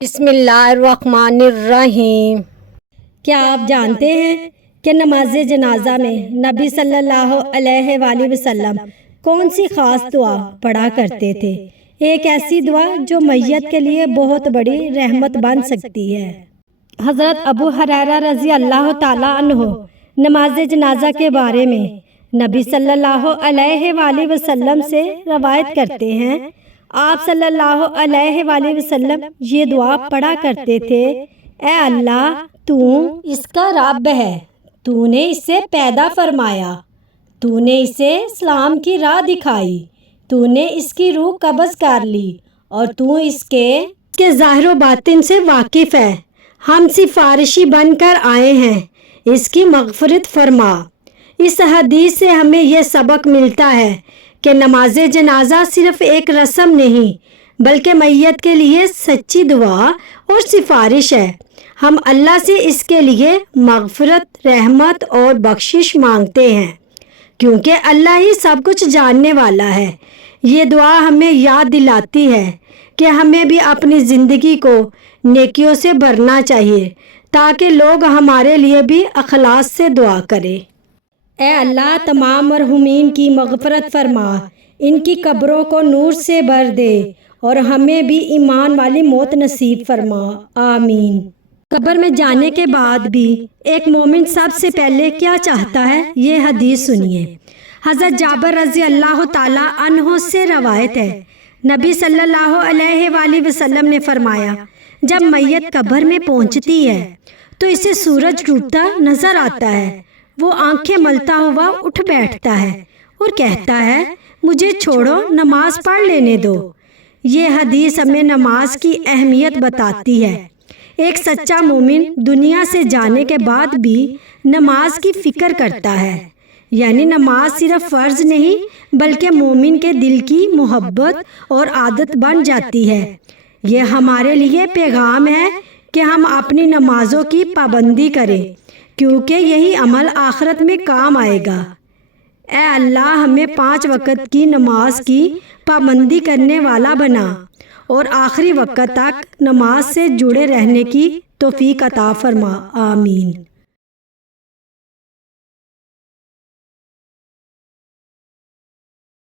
بسم اللہ الرحمن الرحیم۔ کیا آپ جانتے ہیں کہ نماز جنازہ میں نبی صلی اللہ علیہ وآلہ وسلم کون سی خاص دعا پڑھا کرتے تھے؟ ایک ایسی دعا جو میت کے لیے بہت بڑی رحمت بن سکتی ہے۔ حضرت ابو ہریرہ رضی اللہ تعالیٰ عنہ نماز جنازہ کے بارے میں نبی صلی اللہ علیہ وآلہ وسلم سے روایت کرتے ہیں، آپ صلی اللہ علیہ وآلہ وسلم یہ دعا پڑھا کرتے تھے: اے اللہ، تو اس کا رب ہے، تو نے اسے پیدا فرمایا، تو نے اسے اسلام کی راہ دکھائی، تو نے اس کی روح قبض کر لی اور تو اس کے ظاہر و باطن سے واقف ہے۔ ہم سفارشی بن کر آئے ہیں، اس کی مغفرت فرما۔ اس حدیث سے ہمیں یہ سبق ملتا ہے کہ نماز جنازہ صرف ایک رسم نہیں بلکہ میت کے لیے سچی دعا اور سفارش ہے۔ ہم اللہ سے اس کے لیے مغفرت، رحمت اور بخشش مانگتے ہیں، کیونکہ اللہ ہی سب کچھ جاننے والا ہے۔ یہ دعا ہمیں یاد دلاتی ہے کہ ہمیں بھی اپنی زندگی کو نیکیوں سے بھرنا چاہیے تاکہ لوگ ہمارے لیے بھی اخلاص سے دعا کریں۔ اے اللہ، تمام مرحومین کی مغفرت فرما، ان کی قبروں کو نور سے بھر دے اور ہمیں بھی ایمان والی موت نصیب فرما، آمین۔ قبر میں جانے کے بعد بھی ایک مومن سب سے پہلے کیا چاہتا ہے، یہ حدیث سنیے۔ حضرت جابر رضی اللہ تعالیٰ عنہ سے روایت ہے، نبی صلی اللہ علیہ وآلہ وسلم نے فرمایا، جب میت قبر میں پہنچتی ہے تو اسے سورج ڈوبتا نظر آتا ہے۔ وہ آنکھیں ملتا ہوا اٹھ بیٹھتا ہے اور کہتا ہے، مجھے چھوڑو، نماز پڑھ لینے دو۔ یہ حدیث ہمیں نماز کی اہمیت بتاتی ہے۔ ایک سچا مومن دنیا سے جانے کے بعد بھی نماز کی فکر کرتا ہے، یعنی نماز صرف فرض نہیں بلکہ مومن کے دل کی محبت اور عادت بن جاتی ہے۔ یہ ہمارے لیے پیغام ہے کہ ہم اپنی نمازوں کی پابندی کریں، کیونکہ یہی عمل آخرت میں کام آئے گا۔ اے اللہ، ہمیں 5 وقت کی نماز کی پابندی کرنے والا بنا اور آخری وقت تک نماز سے جڑے رہنے کی توفیق عطا فرما، آمین۔